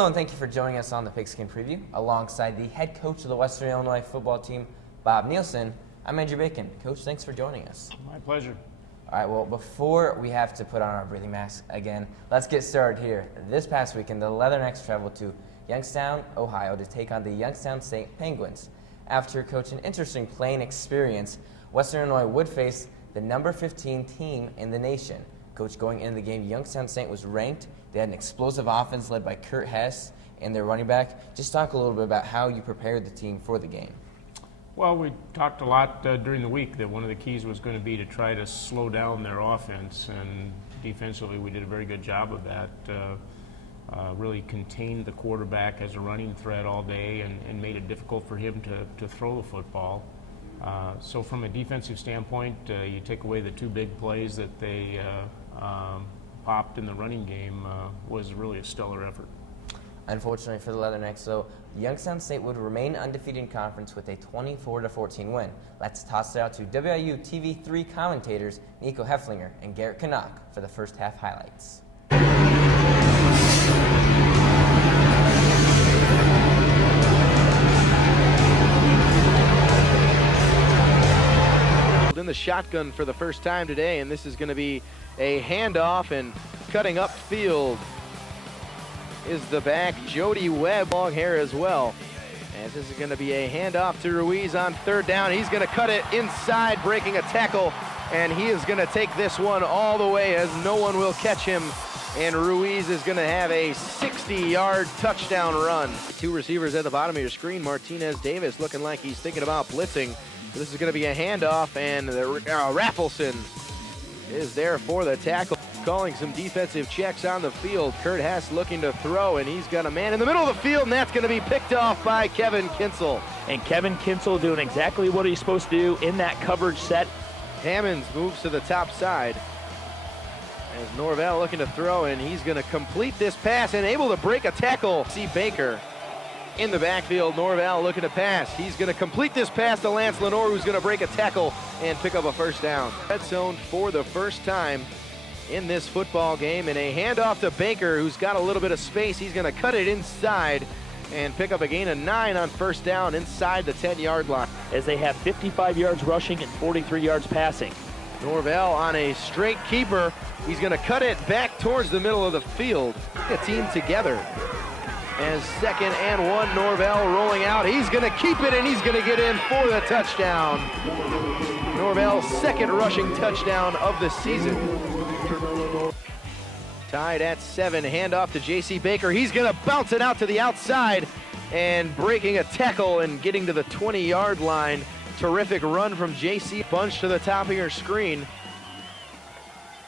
Hello and thank you for joining us on the Pigskin Preview. Alongside the head coach of the Western Illinois football team, Bob Nielsen, I'm Andrew Bacon. Coach, thanks for joining us. My pleasure. All right, well, before we have to put on our breathing masks again, let's get started here. This past weekend, the Leathernecks traveled to Youngstown, Ohio to take on the Youngstown State Penguins. After, Coach, an interesting playing experience, Western Illinois would face the number 15 team in the nation. Coach, going into the game, Youngstown State was ranked. They had an explosive offense led by Kurt Hess and their running back. Just talk a little bit about how you prepared the team for the game. Well, we talked a lot during the week that one of the keys was going to be to try to slow down their offense, and defensively we did a very good job of that. Really contained the quarterback as a running threat all day and made it difficult for him to throw the football. So from a defensive standpoint, you take away the two big plays that they popped in the running game, was really a stellar effort. Unfortunately for the Leathernecks, though, Youngstown State would remain undefeated in conference with a 24-14 win. Let's toss it out to WIU TV3 commentators Nico Hefflinger and Garrett Canuck for the first half highlights. In the shotgun for the first time today, and this is going to be a handoff, and cutting up field is the back Jody Webb, long hair as well. As this is going to be a handoff to Ruiz on third down. He's going to cut it inside, breaking a tackle, and he is going to take this one all the way as no one will catch him, and Ruiz is going to have a 60-yard touchdown run. Two receivers at the bottom of your screen. Martinez Davis looking like he's thinking about blitzing. This is going to be a handoff, and Raffleson is there for the tackle. Calling some defensive checks on the field. Kurt Hess looking to throw, and he's got a man in the middle of the field, and that's going to be picked off by Kevin Kinsel. And Kevin Kinsel doing exactly what he's supposed to do in that coverage set. Hammonds moves to the top side as Norvell looking to throw, and he's going to complete this pass and able to break a tackle. See Baker in the backfield. Norvell looking to pass. He's going to complete this pass to Lance Lenore, who's going to break a tackle and pick up a first down. Red zone for the first time in this football game, and a handoff to Baker, who's got a little bit of space. He's going to cut it inside and pick up a gain of 9 on first down inside the 10-yard line. As they have 55 yards rushing and 43 yards passing. Norvell on a straight keeper. He's going to cut it back towards the middle of the field. A team together. As 2nd and 1, Norvell rolling out. He's going to keep it, and he's going to get in for the touchdown. Norvell's second rushing touchdown of the season. Tied at 7, handoff to J.C. Baker. He's going to bounce it out to the outside and breaking a tackle and getting to the 20-yard line. Terrific run from J.C. Bunch to the top of your screen.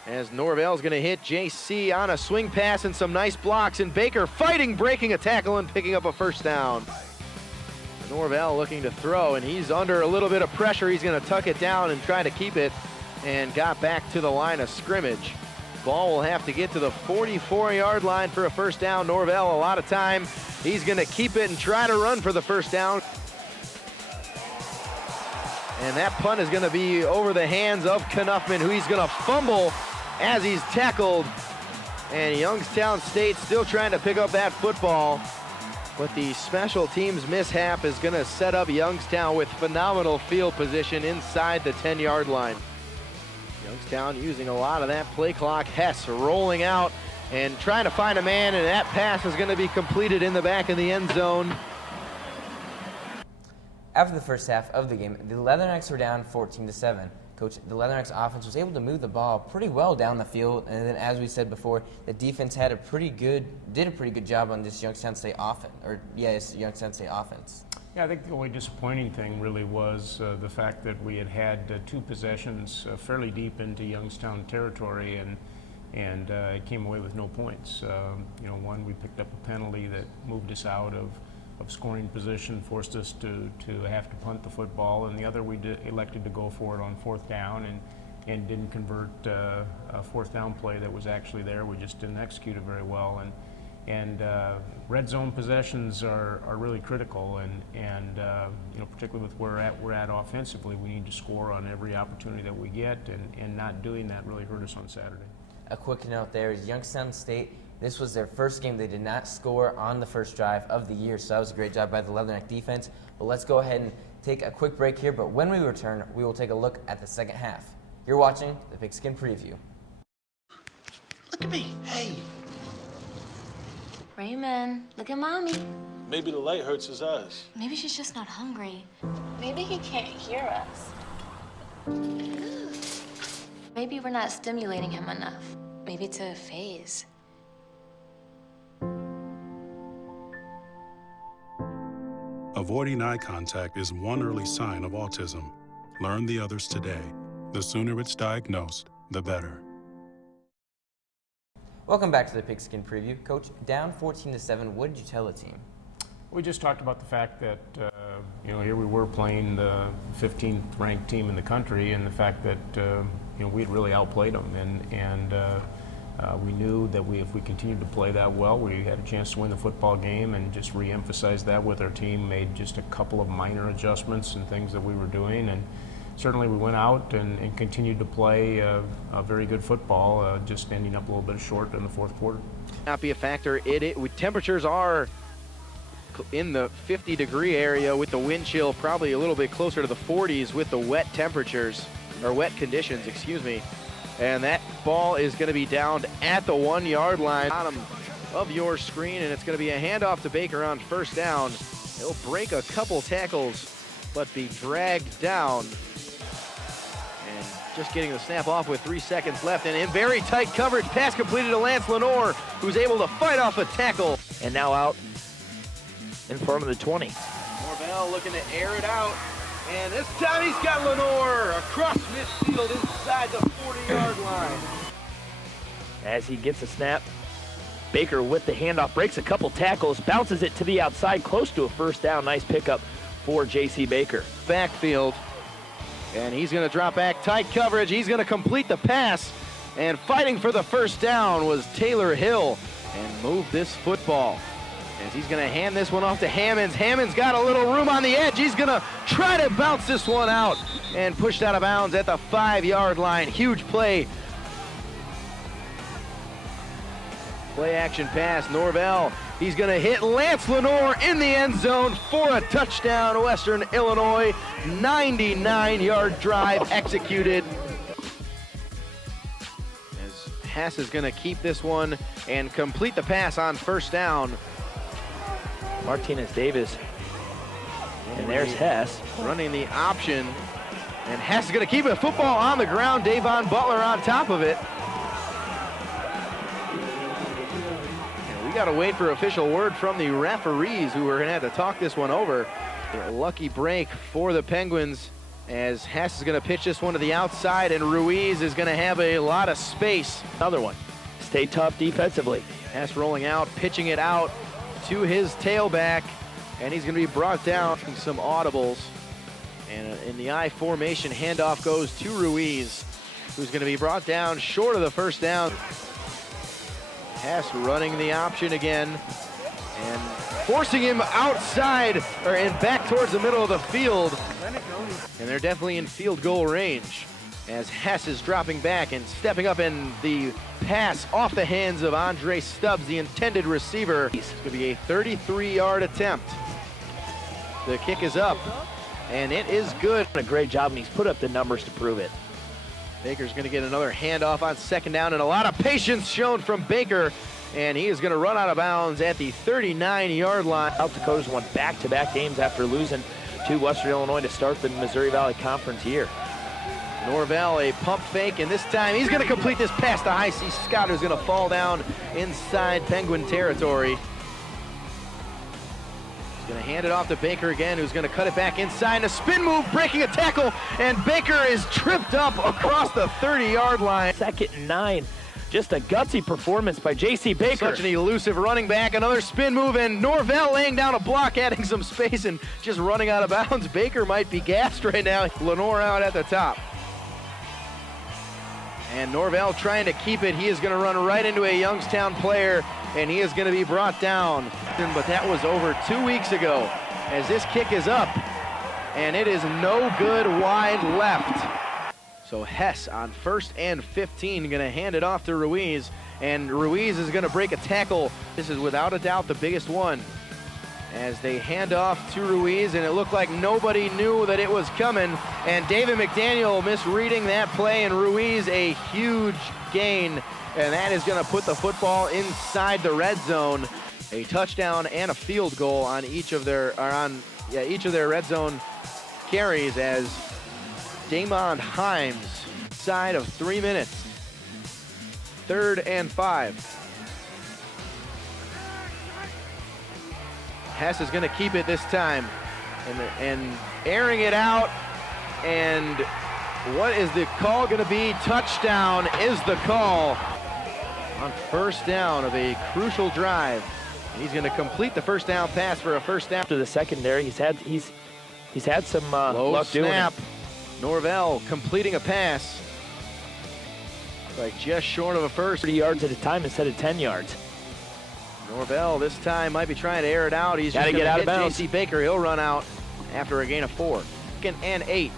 As Norvell's going to hit J.C. on a swing pass and some nice blocks, and Baker fighting, breaking a tackle and picking up a first down. Norvell looking to throw, and he's under a little bit of pressure. He's going to tuck it down and try to keep it, and got back to the line of scrimmage. Ball will have to get to the 44-yard line for a first down. Norvell, a lot of time. He's going to keep it and try to run for the first down. And that punt is going to be over the hands of Knuffman, who he's going to fumble as he's tackled. And Youngstown State still trying to pick up that football. But the special teams mishap is going to set up Youngstown with phenomenal field position inside the 10-yard line. Youngstown using a lot of that play clock. Hess rolling out and trying to find a man, and that pass is going to be completed in the back of the end zone. After the first half of the game, the Leathernecks were down 14-7. Coach, the Leathernecks offense was able to move the ball pretty well down the field, and then, as we said before, the defense did a pretty good job on this Youngstown State offense. Youngstown State offense. Yeah, I think the only disappointing thing really was the fact that we had 2 possessions fairly deep into Youngstown territory, and it came away with no points. One, we picked up a penalty that moved us out of scoring position, forced us to have to punt the football, and the other we elected to go for it on 4th down and didn't convert a 4th down play that was actually there. We just didn't execute it very well, and red zone possessions are really critical, and particularly with where we're at offensively, we need to score on every opportunity that we get, and not doing that really hurt us on Saturday. A quick note there is Youngstown State This was their first game. They did not score on the first drive of the year, so that was a great job by the Leatherneck defense. But let's go ahead and take a quick break here, but when we return, we will take a look at the second half. You're watching the Pigskin Preview. Look at me. Hey. Raymond, look at Mommy. Maybe the light hurts his eyes. Maybe she's just not hungry. Maybe he can't hear us. Maybe we're not stimulating him enough. Maybe it's a phase. Avoiding eye contact is one early sign of autism. Learn the others today. The sooner it's diagnosed, the better. Welcome back to the Pigskin Preview. Coach, down 14-7, what did you tell the team? We just talked about the fact that, here we were playing the 15th ranked team in the country, and the fact that, we'd really outplayed them. And we knew that if we continued to play that well, we had a chance to win the football game, and just re-emphasized that with our team, made just a couple of minor adjustments and things that we were doing. And certainly we went out and continued to play a very good football, just ending up a little bit short in the fourth quarter. Not be a factor. Temperatures are in the 50-degree area with the wind chill, probably a little bit closer to the 40s with the wet conditions, excuse me. And that ball is going to be downed at the 1-yard line, bottom of your screen, and it's going to be a handoff to Baker on first down. He'll break a couple tackles, but be dragged down. And just getting the snap off with 3 seconds left, and in very tight coverage, pass completed to Lance Lenore, who's able to fight off a tackle. And now out in front of the 20. Norvell looking to air it out, and this time he's got Lenore across midfield inside the 40-yard line. As he gets a snap, Baker with the handoff, breaks a couple tackles, bounces it to the outside, close to a first down. Nice pickup for J.C. Baker. Backfield, and he's going to drop back, tight coverage. He's going to complete the pass, and fighting for the first down was Taylor Hill, and move this football. As he's going to hand this one off to Hammonds. Hammonds got a little room on the edge. He's going to try to bounce this one out and pushed out of bounds at the 5-yard line. Huge play. Play action pass. Norvell. He's going to hit Lance Lenore in the end zone for a touchdown. Western Illinois. 99-yard drive executed. As Hess is going to keep this one and complete the pass on first down. Martinez Davis, and there's Hess. Running the option, and Hess is going to keep the football on the ground. Davon Butler on top of it. And we got to wait for official word from the referees, who are going to have to talk this one over. A lucky break for the Penguins, as Hess is going to pitch this one to the outside, and Ruiz is going to have a lot of space. Another one. Stay tough defensively. Hess rolling out, pitching it out to his tailback, and he's going to be brought down. Some audibles, and in the I formation, handoff goes to Ruiz, who's going to be brought down short of the first down. Hess running the option again and forcing him outside and back towards the middle of the field, and they're definitely in field goal range as Hess is dropping back and stepping up, in the pass off the hands of Andre Stubbs, the intended receiver. It's going to be a 33-yard attempt. The kick is up, and it is good. A great job, and he's put up the numbers to prove it. Baker's going to get another handoff on second down, and a lot of patience shown from Baker, and he is going to run out of bounds at the 39-yard line. South Dakota's won back-to-back games after losing to Western Illinois to start the Missouri Valley Conference year. Norvell, a pump fake, and this time he's going to complete this pass to High C. Scott, who's going to fall down inside Penguin territory. He's going to hand it off to Baker again, who's going to cut it back inside. A spin move, breaking a tackle, and Baker is tripped up across the 30-yard line. 2nd and 9. Just a gutsy performance by J.C. Baker. Such an elusive running back. Another spin move, and Norvell laying down a block, adding some space and just running out of bounds. Baker might be gassed right now. Lenore out at the top. And Norvell trying to keep it. He is going to run right into a Youngstown player, and he is going to be brought down. But that was over 2 weeks ago, as this kick is up, and it is no good wide left. So Hess on 1st and 15, going to hand it off to Ruiz, and Ruiz is going to break a tackle. This is without a doubt the biggest one, as they hand off to Ruiz, and it looked like nobody knew that it was coming, and David McDaniel misreading that play, and Ruiz a huge gain, and that is going to put the football inside the red zone. A touchdown and a field goal on each of their red zone carries, as Damon Himes side of 3 minutes. 3rd and 5. Hess is going to keep it this time, and airing it out, and what is the call going to be? Touchdown is the call on 1st down of a crucial drive. And he's going to complete the 1st down pass for a 1st down. To the secondary, he's had some luck doing it. Norvell completing a pass, like just short of a first. 30 yards at a time instead of 10 yards. Norvell this time might be trying to air it out. He's got to get out of bounds. J.C. Baker, he'll run out after a gain of 4. 2nd and 8.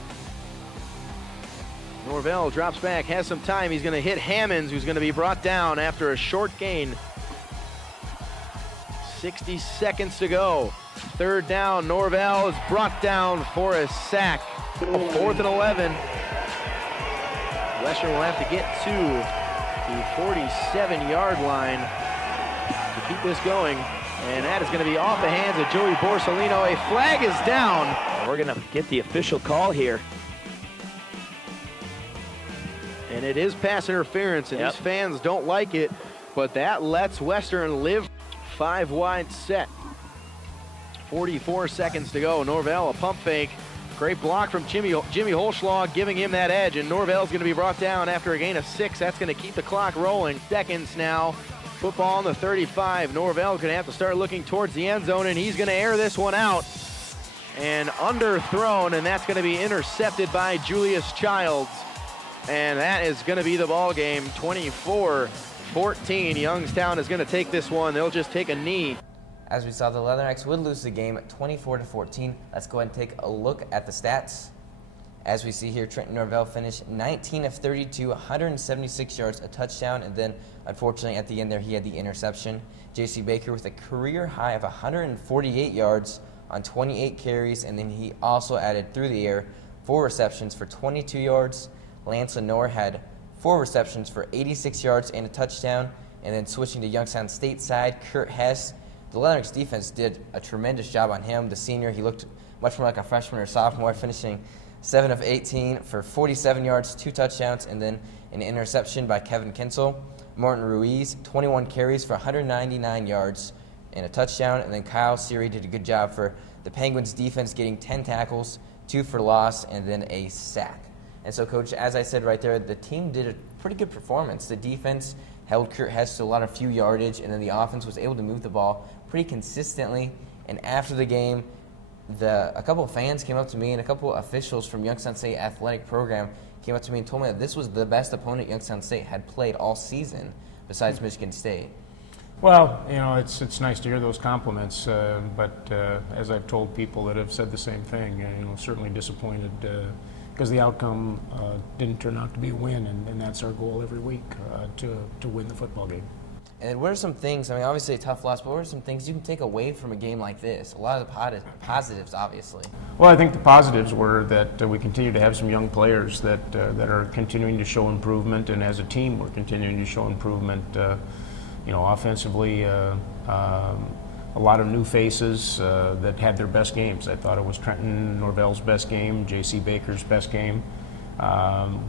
Norvell drops back, has some time. He's going to hit Hammonds, who's going to be brought down after a short gain. 60 seconds to go. 3rd down, Norvell is brought down for a sack. 4th and 11. Western will have to get to the 47-yard line to keep this going. And that is going to be off the hands of Joey Borsellino. A flag is down. We're going to get the official call here. And it is pass interference, and these fans don't like it, but that lets Western live. 5 wide set. 44 seconds to go. Norvell, a pump fake. Great block from Jimmy Holschlag, giving him that edge, and Norvell's going to be brought down after a gain of 6. That's going to keep the clock rolling. Seconds now. Football on the 35. Norvell going to have to start looking towards the end zone, and he's going to air this one out. And underthrown, and that's going to be intercepted by Julius Childs. And that is going to be the ball game. 24-14. Youngstown is going to take this one. They'll just take a knee. As we saw, the Leathernecks would lose the game 24-14. Let's go ahead and take a look at the stats. As we see here, Trenton Norvell finished 19 of 32, 176 yards, a touchdown, and then unfortunately at the end there he had the interception. J.C. Baker with a career high of 148 yards on 28 carries, and then he also added through the air 4 receptions for 22 yards. Lance Lenore had 4 receptions for 86 yards and a touchdown. And then switching to Youngstown State side, Kurt Hess. The Leathernecks defense did a tremendous job on him. The senior, he looked much more like a freshman or sophomore, finishing 7 of 18 for 47 yards, 2 touchdowns, and then an interception by Kevin Kinsel. Martin Ruiz, 21 carries for 199 yards and a touchdown. And then Kyle Seary did a good job for the Penguins defense, getting 10 tackles, 2 for loss, and then a sack. And so, Coach, as I said right there, the team did a pretty good performance. The defense held Kurt Hess to a lot of few yardage, and then the offense was able to move the ball pretty consistently. And after the game, a couple of fans came up to me, and a couple of officials from Youngstown State athletic program came up to me and told me that this was the best opponent Youngstown State had played all season, besides Michigan State. Well, you know, it's nice to hear those compliments, but as I've told people that have said the same thing, you know, certainly disappointed because the outcome didn't turn out to be a win, and that's our goal every week, to win the football game. And what are some things, I mean, obviously a tough loss, but what are some things you can take away from a game like this? A lot of the positives, obviously. Well, I think the positives were that we continue to have some young players that are continuing to show improvement, and as a team we're continuing to show improvement. You know, offensively, a lot of new faces that had their best games. I thought it was Trenton Norvell's best game, J.C. Baker's best game,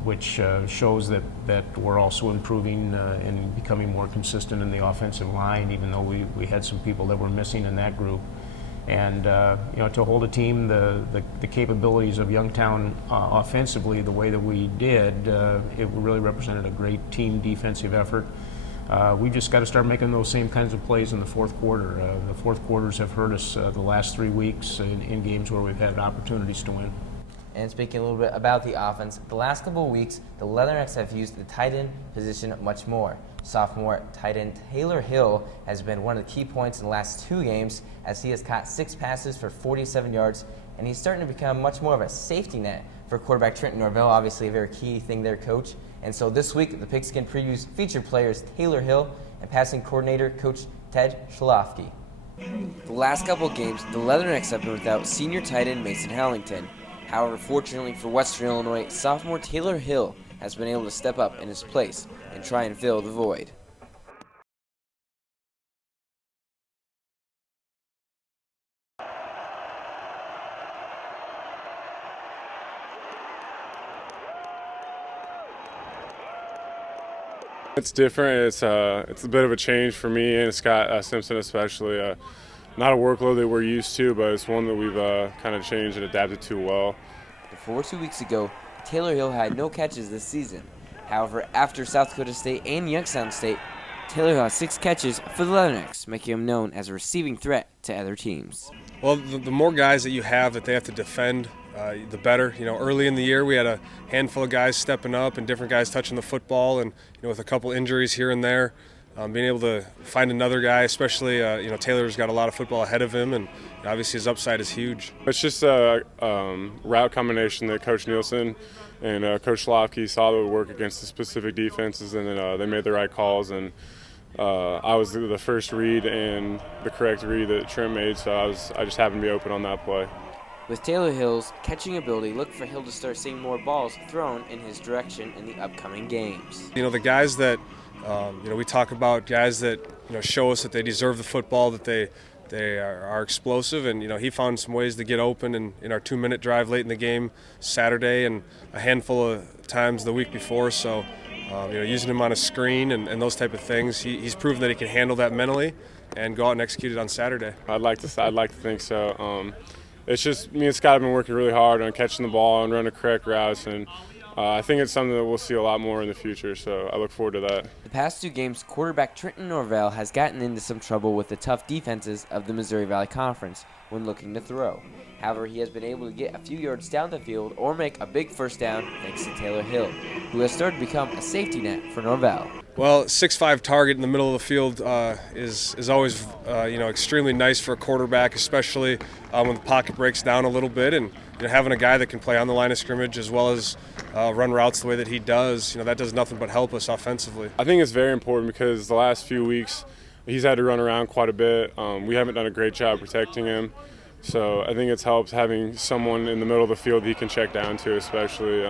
which shows that we're also improving and becoming more consistent in the offensive line, even though we had some people that were missing in that group. And you know, to hold a team the capabilities of Youngstown offensively the way that we did, it really represented a great team defensive effort. We just got to start making those same kinds of plays in the fourth quarter. The fourth quarters have hurt us the last 3 weeks in games where we've had opportunities to win. And speaking a little bit about the offense, the last couple of weeks, the Leathernecks have used the tight end position much more. Sophomore tight end Taylor Hill has been one of the key points in the last 2 games as he has caught 6 passes for 47 yards, and he's starting to become much more of a safety net for quarterback Trenton Norvell, obviously a very key thing there, Coach. And so this week, the Pigskin previews featured players Taylor Hill and passing coordinator Coach Ted Schlafke. The last couple of games, the Leathernecks have been without senior tight end Mason Hallington. However, fortunately for Western Illinois, sophomore Taylor Hill has been able to step up in his place and try and fill the void. It's different. It's a bit of a change for me and Scott Simpson especially. Not a workload that we're used to, but it's one that we've kind of changed and adapted to well. Before 2 weeks ago, Taylor Hill had no catches this season. However, after South Dakota State and Youngstown State, Taylor Hill has 6 catches for the Leathernecks, making him known as a receiving threat to other teams. Well, the more guys that you have that they have to defend, the better. You know, early in the year we had a handful of guys stepping up and different guys touching the football, and with a couple injuries here and there, being able to find another guy, especially Taylor's got a lot of football ahead of him, and obviously his upside is huge. It's just a route combination that Coach Nielsen and Coach Schlafke saw that would work against the specific defenses, and then they made the right calls. And I was the first read and the correct read that Trent made, so I just happened to be open on that play. With Taylor Hill's catching ability, look for Hill to start seeing more balls thrown in his direction in the upcoming games. The guys that we talk about, guys that show us that they deserve the football, that they are explosive, and he found some ways to get open in our 2-minute drive late in the game Saturday and a handful of times the week before. So using him on a screen and those type of things, he's proven that he can handle that mentally and go out and execute it on Saturday. I'd like to think so. It's just me and Scott have been working really hard on catching the ball and running correct routes, and I think it's something that we'll see a lot more in the future, so I look forward to that. The past 2 games, quarterback Trenton Norvell has gotten into some trouble with the tough defenses of the Missouri Valley Conference when looking to throw. However, he has been able to get a few yards down the field or make a big first down thanks to Taylor Hill, who has started to become a safety net for Norvell. Well, 6'5" target in the middle of the field is always extremely nice for a quarterback, especially when the pocket breaks down a little bit, and having a guy that can play on the line of scrimmage as well as run routes the way that he does, that does nothing but help us offensively. I think it's very important because the last few weeks he's had to run around quite a bit. We haven't done a great job protecting him, so I think it's helped having someone in the middle of the field he can check down to, especially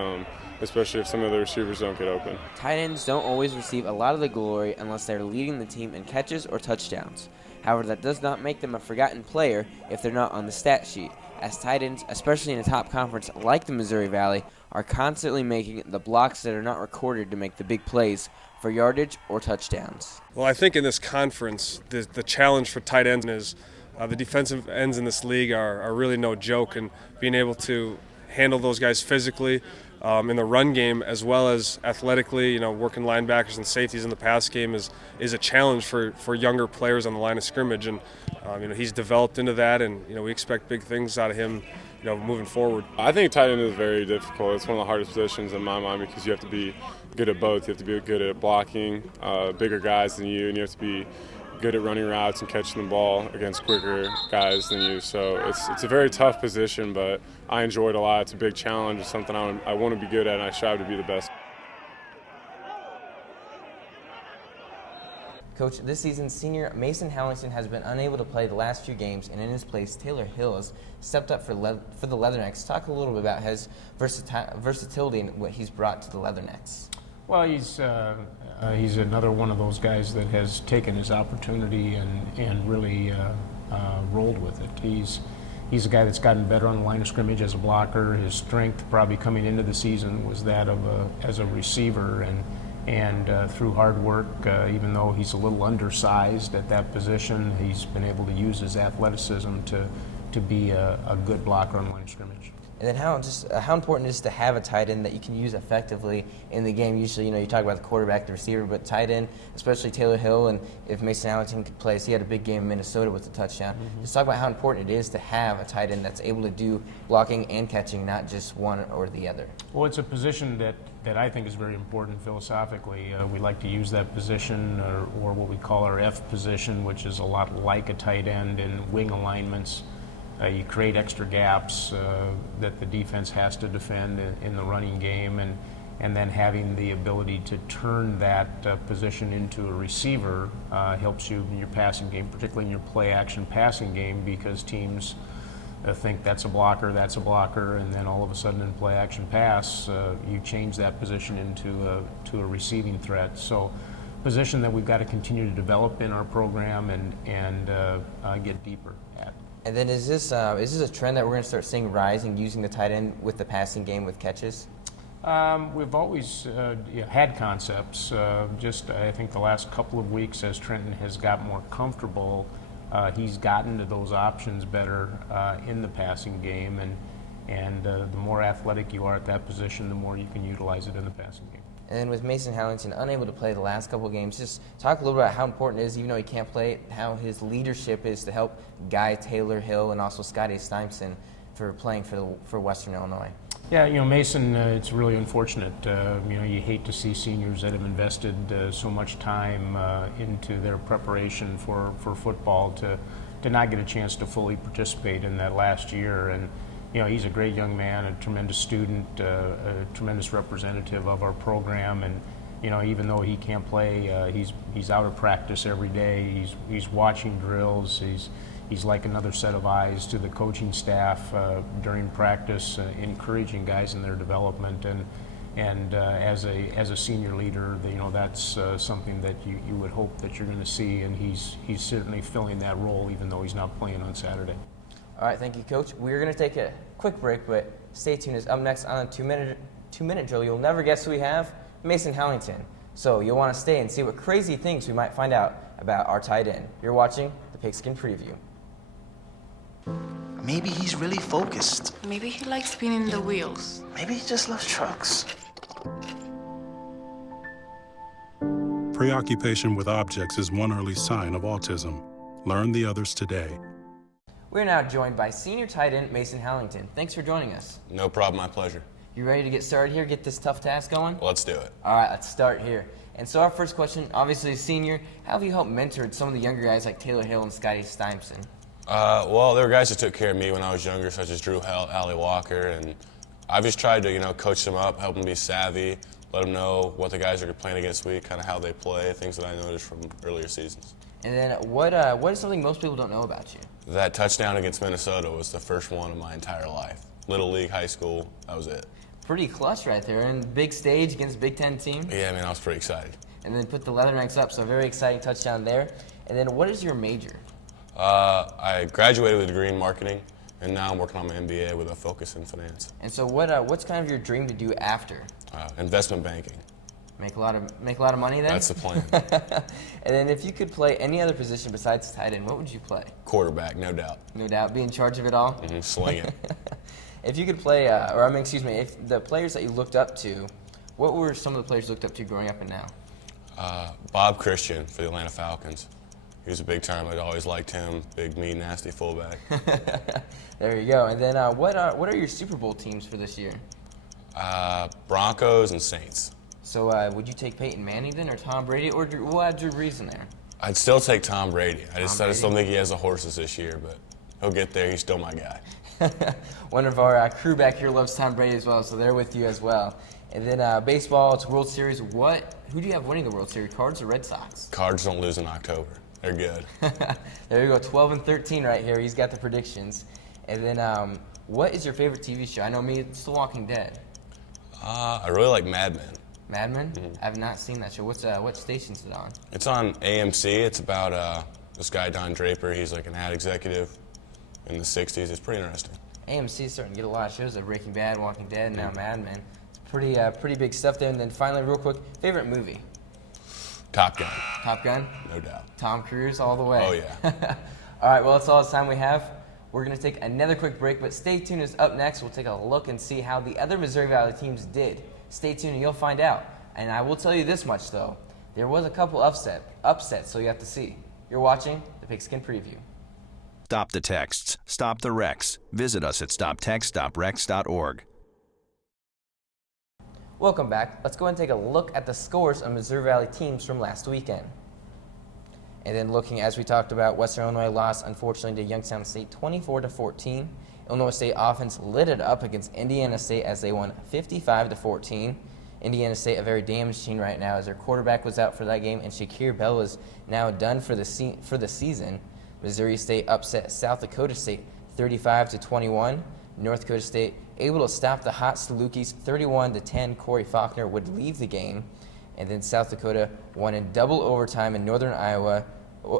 if some of the receivers don't get open. Tight ends don't always receive a lot of the glory unless they're leading the team in catches or touchdowns. However, that does not make them a forgotten player if they're not on the stat sheet, as tight ends, especially in a top conference like the Missouri Valley, are constantly making the blocks that are not recorded to make the big plays for yardage or touchdowns. Well, I think in this conference, the challenge for tight ends is the defensive ends in this league are really no joke, and being able to handle those guys physically in the run game as well as athletically, working linebackers and safeties in the pass game is a challenge for younger players on the line of scrimmage, and he's developed into that, and we expect big things out of him moving forward. I think tight end is very difficult. It's one of the hardest positions in my mind because you have to be good at both. You have to be good at blocking bigger guys than you, and you have to be good at running routes and catching the ball against quicker guys than you. So it's a very tough position, but I enjoy it a lot. It's a big challenge. It's something I want to be good at, and I strive to be the best. Coach, this season, senior Mason Hallington has been unable to play the last few games, and in his place, Taylor Hill has stepped up for the Leathernecks. Talk a little bit about his versatility and what he's brought to the Leathernecks. Well, he's another one of those guys that has taken his opportunity and really rolled with it. He's a guy that's gotten better on the line of scrimmage as a blocker. His strength probably coming into the season was that of as a receiver, and through hard work, even though he's a little undersized at that position, he's been able to use his athleticism to be a good blocker on the line of scrimmage. And then how important it is to have a tight end that you can use effectively in the game. Usually, you talk about the quarterback, the receiver, but tight end, especially Taylor Hill, and if Mason Allington could play, so he had a big game in Minnesota with the touchdown. Just talk about how important it is to have a tight end that's able to do blocking and catching, not just one or the other. Well, it's a position that I think is very important philosophically. We like to use that position, or what we call our F position, which is a lot like a tight end in wing alignments. You create extra gaps that the defense has to defend in the running game, and then having the ability to turn that position into a receiver helps you in your passing game, particularly in your play-action passing game, because teams think that's a blocker, and then all of a sudden in play-action pass, you change that position into a receiving threat. So, position that we've got to continue to develop in our program and get deeper at. And then is this a trend that we're going to start seeing rising, using the tight end with the passing game with catches? We've always had concepts. I think the last couple of weeks, as Trenton has got more comfortable, he's gotten to those options better in the passing game, and the more athletic you are at that position, the more you can utilize it in the passing game. And then with Mason Allington unable to play the last couple of games, just talk a little about how important it is, even though he can't play, how his leadership is to help guide Taylor Hill and also Scotty Steinson for playing for Western Illinois. Yeah, Mason, it's really unfortunate. You hate to see seniors that have invested so much time into their preparation for football to not get a chance to fully participate in that last year. And he's a great young man, a tremendous student, a tremendous representative of our program. And even though he can't play, he's out of practice every day. He's watching drills. He's like another set of eyes to the coaching staff during practice, encouraging guys in their development. And as a senior leader, that's something that you would hope that you're going to see. And he's certainly filling that role, even though he's not playing on Saturday. All right, thank you, Coach. We're going to take a quick break, but stay tuned. Is up next on a two-minute drill. You'll never guess who we have, Mason Allington. So you'll want to stay and see what crazy things we might find out about our tight end. You're watching the Pigskin Preview. Maybe he's really focused. Maybe he likes spinning the wheels. Maybe he just loves trucks. Preoccupation with objects is one early sign of autism. Learn the others today. We're now joined by senior tight end Mason Allington. Thanks for joining us. No problem, my pleasure. You ready to get started here, get this tough task going? Let's do it. All right, let's start here. And so our first question, obviously senior, how have you helped mentor some of the younger guys like Taylor Hill and Scotty Steinson? Well, there were guys that took care of me when I was younger, such as Drew Hell, Allie Walker, and I've just tried to, coach them up, help them be savvy, let them know what the guys are playing against week, kind of how they play, things that I noticed from earlier seasons. And then what is something most people don't know about you? That touchdown against Minnesota was the first one of my entire life. Little league, high school, that was it. Pretty clutch right there, and big stage against a Big Ten team. Yeah, man, I was pretty excited. And then put the Leathernecks up, so a very exciting touchdown there. And then what is your major? I graduated with a degree in marketing, and now I'm working on my MBA with a focus in finance. And so what's kind of your dream to do after? Investment banking. Make a lot of money then? That's the plan. And then if you could play any other position besides tight end, what would you play? Quarterback, no doubt. No doubt. Be in charge of it all? Mm-hmm, sling it. If you could play, if the players that you looked up to, what were some of the players you looked up to growing up and now? Bob Christian for the Atlanta Falcons. He was a big term. I always liked him. Big, mean, nasty fullback. There you go. And then what are your Super Bowl teams for this year? Broncos and Saints. So would you take Peyton Manning then, or Tom Brady, or we'll add Drew Brees in there? I'd still take Tom Brady. I just don't think he has the horses this year, but he'll get there. He's still my guy. One of our crew back here loves Tom Brady as well, so they're with you as well. And then baseball, it's World Series. Who do you have winning the World Series, Cards or Red Sox? Cards don't lose in October. They're good. There you go, 12-13 right here. He's got the predictions. And then what is your favorite TV show? I know me, it's The Walking Dead. I really like Mad Men. Mad Men? Mm-hmm. I have not seen that show. What station's it on? It's on AMC. It's about this guy, Don Draper. He's like an ad executive in the 60s. It's pretty interesting. AMC is starting to get a lot of shows like Breaking Bad, Walking Dead, and now Mad Men. It's pretty big stuff there. And then finally, real quick, favorite movie? Top Gun. Top Gun? No doubt. Tom Cruise all the way. Oh, yeah. All right, well, that's all the time we have. We're going to take another quick break, but stay tuned. As up next, we'll take a look and see how the other Missouri Valley teams did. Stay tuned and you'll find out. And I will tell you this much, though. There was a couple upsets, so you have to see. You're watching the Pigskin Preview. Stop the texts. Stop the wrecks. Visit us at stoptextstoprex.org. Welcome back. Let's go ahead and take a look at the scores of Missouri Valley teams from last weekend. And then looking, as we talked about, Western Illinois lost, unfortunately, to Youngstown State 24-14. Illinois State offense lit it up against Indiana State as they won 55-14. Indiana State, a very damaged team right now, as their quarterback was out for that game, and Shakir Bell is now done for the season. Missouri State upset South Dakota State 35-21. North Dakota State able to stop the hot Salukis 31-10. Corey Faulkner would leave the game. And then South Dakota won in double overtime in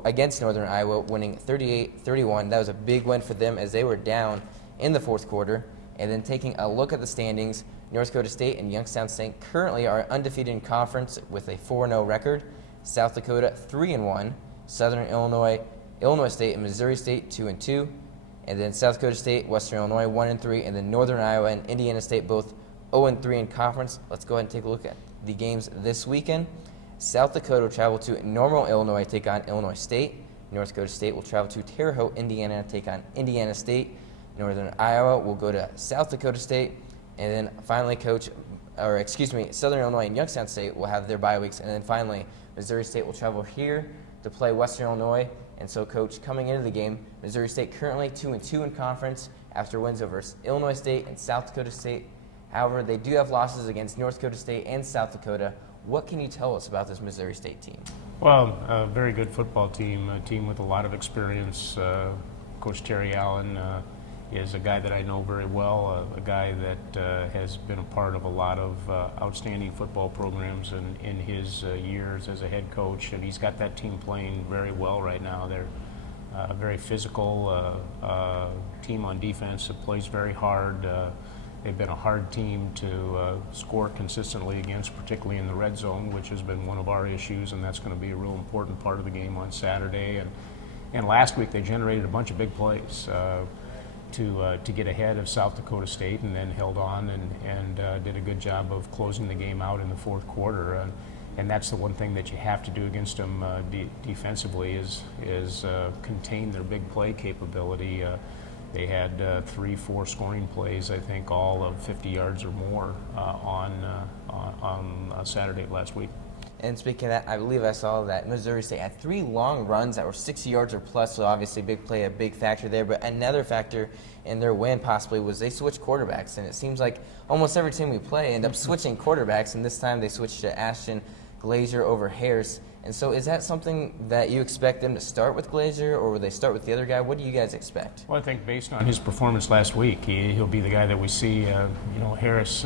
against Northern Iowa, winning 38-31. That was a big win for them as they were down in the fourth quarter. And then taking a look at the standings, North Dakota State and Youngstown State currently are undefeated in conference with a 4-0 record. South Dakota 3-1. Southern Illinois, Illinois State, and Missouri State 2-2. And then South Dakota State, Western Illinois 1-3, and then Northern Iowa and Indiana State both 0-3 in conference. Let's go ahead and take a look at the games this weekend. South Dakota will travel to Normal, Illinois, take on Illinois State. North Dakota State will travel to Terre Haute, Indiana, take on Indiana State. Northern Iowa will go to South Dakota State. And then finally, Southern Illinois and Youngstown State will have their bye weeks. And then finally, Missouri State will travel here to play Western Illinois. And so, Coach, coming into the game, Missouri State currently 2-2 in conference after wins over Illinois State and South Dakota State. However, they do have losses against North Dakota State and South Dakota. What can you tell us about this Missouri State team? Well, a very good football team, a team with a lot of experience. Coach Terry Allen is a guy that I know very well, a guy that has been a part of a lot of outstanding football programs in his years as a head coach, and he's got that team playing very well right now. They're a very physical team on defense that plays very hard. They've been a hard team to score consistently against, particularly in the red zone, which has been one of our issues, and that's going to be a real important part of the game on Saturday. And last week they generated a bunch of big plays to get ahead of South Dakota State, and then held on and did a good job of closing the game out in the fourth quarter. And that's the one thing that you have to do against them defensively is contain their big play capability. They had 3-4 scoring plays, I think, all of 50 yards or more on Saturday of last week. And speaking of that, I believe I saw that Missouri State had 3 long runs that were 60 yards or plus, so obviously big play, a big factor there. But another factor in their win possibly was they switched quarterbacks, and it seems like almost every team we play end up switching quarterbacks, and this time they switched to Ashton Glazier over Harris. And so is that something that you expect them to start with Glazier, or will they start with the other guy? What do you guys expect? Well, I think based on his performance last week, he'll be the guy that we see. Harris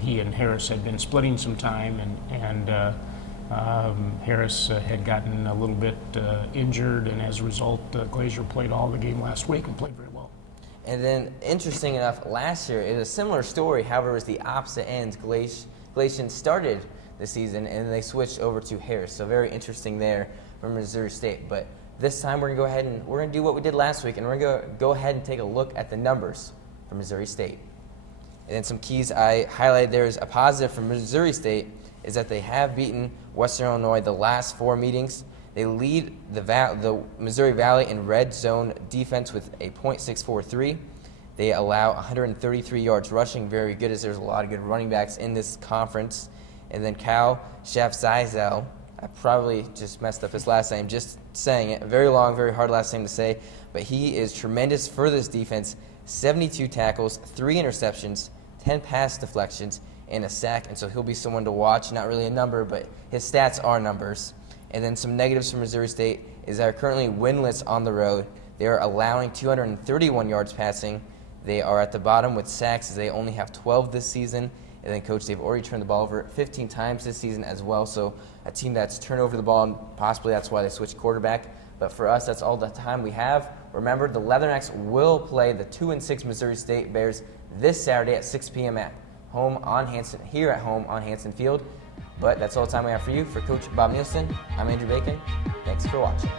he and Harris had been splitting some time, and Harris had gotten a little bit injured, and as a result, Glazier played all the game last week and played very well. And then, interesting enough, last year it was a similar story. However, it was the opposite ends. Glazier started the season, and they switched over to Harris. So very interesting there from Missouri State. But this time we're going to go ahead and we're going to do what we did last week, and we're going to go ahead and take a look at the numbers for Missouri State. And then some keys I highlighted there is a positive for Missouri State is that they have beaten Western Illinois the last 4 meetings. They lead the Missouri Valley in red zone defense with a .643. They allow 133 yards rushing, very good, as there's a lot of good running backs in this conference. And then Cal Shafzizel, I probably just messed up his last name, just saying it. Very long, very hard last name to say, but he is tremendous for this defense. 72 tackles, 3 interceptions, 10 pass deflections, and a sack. And so he'll be someone to watch. Not really a number, but his stats are numbers. And then some negatives for Missouri State is they're currently winless on the road. They are allowing 231 yards passing. They are at the bottom with sacks as they only have 12 this season. And then, Coach, they've already turned the ball over 15 times this season as well. So a team that's turned over the ball, and possibly that's why they switched quarterback. But for us, that's all the time we have. Remember, the Leathernecks will play the 2-6 Missouri State Bears this Saturday at 6 p.m. at home on Hanson Field. But that's all the time we have for you. For Coach Bob Nielsen, I'm Andrew Bacon. Thanks for watching.